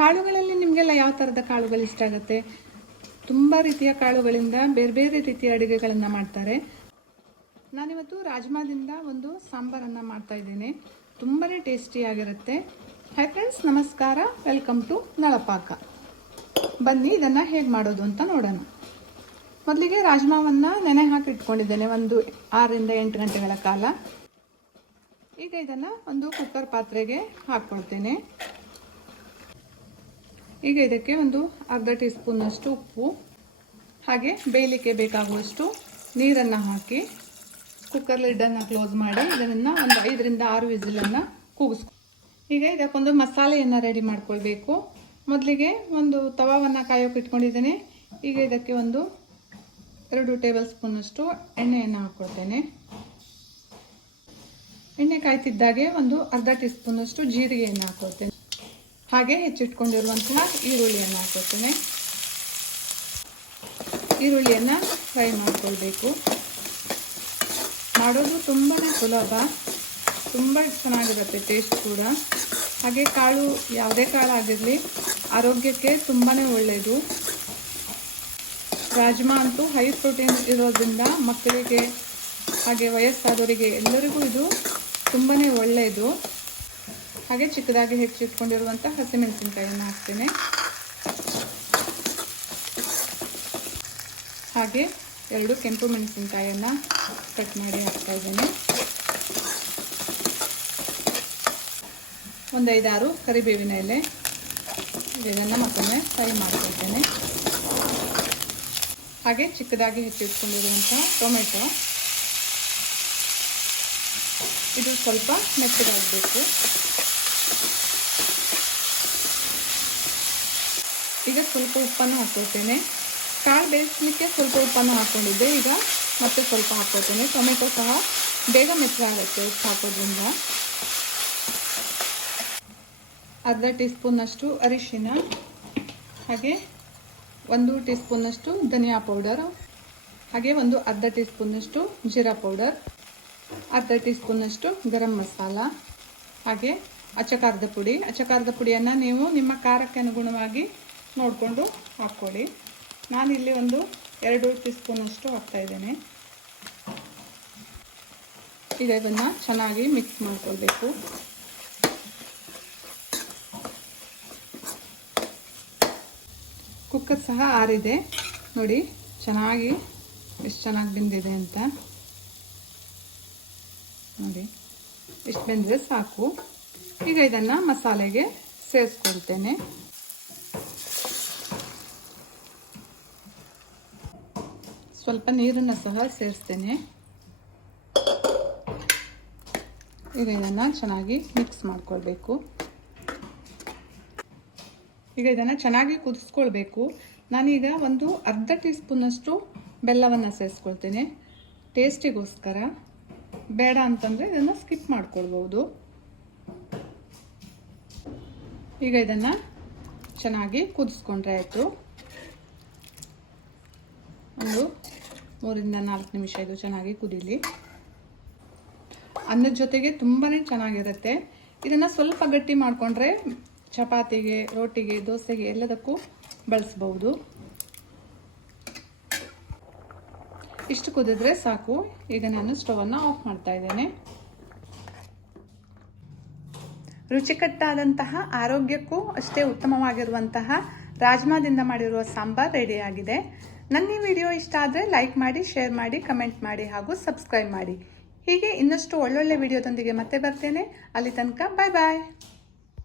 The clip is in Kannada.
ಕಾಳುಗಳಲ್ಲಿ ನಿಮಗೆಲ್ಲ ಯಾವ ಥರದ ಕಾಳುಗಳು ಇಷ್ಟ ಆಗುತ್ತೆ? ತುಂಬ ರೀತಿಯ ಕಾಳುಗಳಿಂದ ಬೇರೆ ಬೇರೆ ರೀತಿಯ ಅಡುಗೆಗಳನ್ನು ಮಾಡ್ತಾರೆ. ನಾನಿವತ್ತು ರಾಜ್ಮಾದಿಂದ ಒಂದು ಸಾಂಬಾರನ್ನು ಮಾಡ್ತಾ ಇದ್ದೇನೆ. ತುಂಬಾ ಟೇಸ್ಟಿಯಾಗಿರುತ್ತೆ ಹಾಯ್ ಫ್ರೆಂಡ್ಸ್ ನಮಸ್ಕಾರ. Welcome to Nalapaka. ಬನ್ನಿ, ಇದನ್ನು ಹೇಗೆ ಮಾಡೋದು ಅಂತ ನೋಡೋಣ. ಮೊದಲಿಗೆ ರಾಜ್ಮಾವನ್ನು ನೆನೆ ಹಾಕಿ ಇಟ್ಕೊಂಡಿದ್ದೇನೆ ಒಂದು ಆರರಿಂದ ಎಂಟು ಗಂಟೆಗಳ ಕಾಲ. ಈಗ ಇದನ್ನು ಒಂದು ಕುಕ್ಕರ್ ಪಾತ್ರೆಗೆ ಹಾಕ್ಕೊಳ್ತೇನೆ ಈಗ ಇದಕ್ಕೆ ಒಂದು ಅರ್ಧ ಟೀ ಸ್ಪೂನಷ್ಟು ಉಪ್ಪು, ಹಾಗೆ ಬೇಯಲಿಕ್ಕೆ ಬೇಕಾಗುವಷ್ಟು ನೀರನ್ನು ಹಾಕಿ ಕುಕ್ಕರ್ ಲಿಡ್ಡನ್ನು ಕ್ಲೋಸ್ ಮಾಡಿ ಇದನ್ನು ಒಂದು ಐದರಿಂದ ಆರು ವಿಸಿಲನ್ನು ಕೂಗಿಸ್ಕೊ ಈಗ ಇದಕ್ಕೊಂದು ಮಸಾಲೆಯನ್ನು ರೆಡಿ ಮಾಡ್ಕೊಳ್ಬೇಕು. ಮೊದಲಿಗೆ ಒಂದು ತವಾವನ್ನು ಕಾಯೋಕೆ ಇಟ್ಕೊಂಡಿದ್ದೇನೆ. ಈಗ ಇದಕ್ಕೆ ಒಂದು ಎರಡು ಟೇಬಲ್ ಸ್ಪೂನಷ್ಟು ಎಣ್ಣೆಯನ್ನು ಹಾಕ್ಕೊಳ್ತೇನೆ ಎಣ್ಣೆ ಕಾಯ್ತಿದ್ದಾಗೆ ಒಂದು ಅರ್ಧ ಟೀ ಸ್ಪೂನಷ್ಟು ಜೀರಿಗೆಯನ್ನು ಹಾಕ್ಕೊಳ್ತೇನೆ ಹಾಗೆ ಹೆಚ್ಚಿಟ್ಕೊಂಡಿರುವಂತಹ ಈರುಳ್ಳಿಯನ್ನು ಹಾಕ್ಕೊಳ್ತೇನೆ ಈರುಳ್ಳಿಯನ್ನು ಫ್ರೈ ಮಾಡ್ಕೊಳ್ಬೇಕು. ಮಾಡೋದು ತುಂಬಾ ಸುಲಭ. ತುಂಬ ಚೆನ್ನಾಗಿರುತ್ತೆ ಟೇಸ್ಟ್ ಕೂಡ. ಹಾಗೆ ಕಾಳು ಯಾವುದೇ ಕಾಳು ಆಗಿರಲಿ ಆರೋಗ್ಯಕ್ಕೆ ತುಂಬಾ ಒಳ್ಳೆಯದು ರಾಜ್ಮಾ ಅಂತೂ ಹೈ ಪ್ರೋಟೀನ್ ಇರೋದ್ರಿಂದ ಮಕ್ಕಳಿಗೆ ಹಾಗೆ ವಯಸ್ಸಾದವರಿಗೆ ಎಲ್ಲರಿಗೂ ಇದು ತುಂಬಾ ಒಳ್ಳೆಯದು ಹಾಗೆ ಚಿಕ್ಕದಾಗಿ ಹೆಚ್ಚಿಟ್ಕೊಂಡಿರುವಂಥ ಹಸಿಮೆಣಸಿನಕಾಯಿಯನ್ನು ಹಾಕ್ತೇನೆ. ಹಾಗೆ ಎರಡು ಕೆಂಪು ಮೆಣಸಿನ್ಕಾಯನ್ನು ಕಟ್ ಮಾಡಿ ಹಾಕ್ತಾ ಇದ್ದೇನೆ. ಒಂದು ಐದಾರು ಕರಿಬೇವಿನ ಎಲೆ. ಇದನ್ನು ಮತ್ತೊಮ್ಮೆ ಫ್ರೈ ಮಾಡ್ಕೊಳ್ತೇನೆ ಹಾಗೆ ಚಿಕ್ಕದಾಗಿ ಹೆಚ್ಚಿಟ್ಕೊಂಡಿರುವಂಥ ಟೊಮೆಟೊ. ಇದು ಸ್ವಲ್ಪ ಮೆತ್ತಗಾಗಬೇಕು. ಈಗ ಸ್ವಲ್ಪ ಉಪ್ಪನ್ನು ಹಾಕ್ಕೊಳ್ತೇನೆ. ಕಾಳು ಬೇಯಿಸ್ಲಿಕ್ಕೆ ಸ್ವಲ್ಪ ಉಪ್ಪನ್ನು ಹಾಕ್ಕೊಂಡಿದ್ದೆ. ಈಗ ಮತ್ತೆ ಸ್ವಲ್ಪ ಹಾಕ್ಕೊಳ್ತೇನೆ. ಟೊಮೆಟೊ ಸಹ ಬೇಗ ಆಗುತ್ತೆ ಉಪ್ಪು ಹಾಕೋದ್ರಿಂದ. ಅರ್ಧ ಟೀ ಸ್ಪೂನಷ್ಟು ಅರಿಶಿನ, ಹಾಗೆ ಒಂದು ಟೀ ಸ್ಪೂನಷ್ಟು ಧನಿಯಾ ಪೌಡರ್, ಹಾಗೆ ಒಂದು ಅರ್ಧ ಟೀ ಸ್ಪೂನಷ್ಟು ಜೀರಾ ಪೌಡರ್, ಅರ್ಧ ಟೀ ಸ್ಪೂನಷ್ಟು ಗರಂ ಮಸಾಲ, ಹಾಗೆ ಅಚ್ಚಕಾರದ ಪುಡಿ. ಅಚ್ಚಕಾರದ ಪುಡಿಯನ್ನು ನೀವು ನಿಮ್ಮ ಖಾರಕ್ಕೆ ಅನುಗುಣವಾಗಿ ನೋಡಿಕೊಂಡು ಹಾಕ್ಕೊಳ್ಳಿ. ನಾನಿಲ್ಲಿ ಒಂದು ಎರಡು ಟೀ ಸ್ಪೂನಷ್ಟು ಹಾಕ್ತಾಯಿದ್ದೇನೆ ಈಗ ಇದನ್ನು ಚೆನ್ನಾಗಿ ಮಿಕ್ಸ್ ಮಾಡ್ಕೊಳ್ಬೇಕು. ಕುಕ್ಕರ್ ಸಹ ಆರಿದೆ. ನೋಡಿ, ಚೆನ್ನಾಗಿ ಎಷ್ಟು ಚೆನ್ನಾಗಿ ಬೆಂದಿದೆ ಅಂತ. ನೋಡಿ, ಎಷ್ಟು ಬೆಂದಿದೆ ಸಾಕು. ಈಗ ಇದನ್ನು ಮಸಾಲೆಗೆ ಸೇರಿಸ್ಕೊಳ್ತೇನೆ. ಸ್ವಲ್ಪ ನೀರನ್ನು ಸಹ ಸೇರಿಸ್ತೇನೆ. ಈಗ ಇದನ್ನು ಚೆನ್ನಾಗಿ ಮಿಕ್ಸ್ ಮಾಡ್ಕೊಳ್ಬೇಕು. ಈಗ ಇದನ್ನು ಚೆನ್ನಾಗಿ ಕುದಿಸ್ಕೊಳ್ಬೇಕು. ನಾನೀಗ ಒಂದು ಅರ್ಧ ಟೀ ಸ್ಪೂನಷ್ಟು ಬೆಲ್ಲವನ್ನು ಸೇರಿಸ್ಕೊಳ್ತೇನೆ. ಟೇಸ್ಟಿಗೋಸ್ಕರ. ಬೇಡ ಅಂತಂದರೆ ಇದನ್ನು ಸ್ಕಿಪ್ ಮಾಡ್ಕೊಳ್ಬೋದು ಈಗ ಇದನ್ನು ಚೆನ್ನಾಗಿ ಕುದಿಸ್ಕೊಂಡ್ರೆ ಆಯಿತು. ಒಂದು ಮೂರಿಂದ ನಾಲ್ಕು ನಿಮಿಷ ಇದು ಚೆನ್ನಾಗಿ ಕುದೀಲಿ ಅನ್ನದ ಜೊತೆಗೆ ತುಂಬಾ ಚೆನ್ನಾಗಿರುತ್ತೆ. ಇದನ್ನು ಸ್ವಲ್ಪ ಗಟ್ಟಿ ಮಾಡಿಕೊಂಡ್ರೆ ಚಪಾತಿಗೆ, ರೋಟಿಗೆ, ದೋಸೆಗೆ ಎಲ್ಲದಕ್ಕೂ ಬಳಸ್ಬೌದು ಇಷ್ಟು ಕುದಿದ್ರೆ ಸಾಕು. ಈಗ ನಾನು ಸ್ಟವನ್ನು ಆಫ್ ಮಾಡ್ತಾ ಇದ್ದೇನೆ. ರುಚಿಕಟ್ಟಾದಂತಹ, ಆರೋಗ್ಯಕ್ಕೂ ಅಷ್ಟೇ ಉತ್ತಮವಾಗಿರುವಂತಹ ರಾಜ್ಮಾದಿಂದ ಮಾಡಿರುವ ಸಾಂಬಾರ್ ರೆಡಿಯಾಗಿದೆ ನನ್ನ ಈ ವಿಡಿಯೋ ಇಷ್ಟ ಆದರೆ ಲೈಕ್ ಮಾಡಿ ಶೇರ್ ಮಾಡಿ ಕಮೆಂಟ್ ಮಾಡಿ ಹಾಗೂ ಸಬ್ಸ್ಕ್ರೈಬ್ ಮಾಡಿ. ಹೀಗೆ ಇನ್ನಷ್ಟು ಒಳ್ಳೊಳ್ಳೆ ವಿಡಿಯೋದೊಂದಿಗೆ ಮತ್ತೆ ಬರ್ತೇನೆ. ಅಲ್ಲಿ ತನಕ ಬಾಯ್ ಬಾಯ್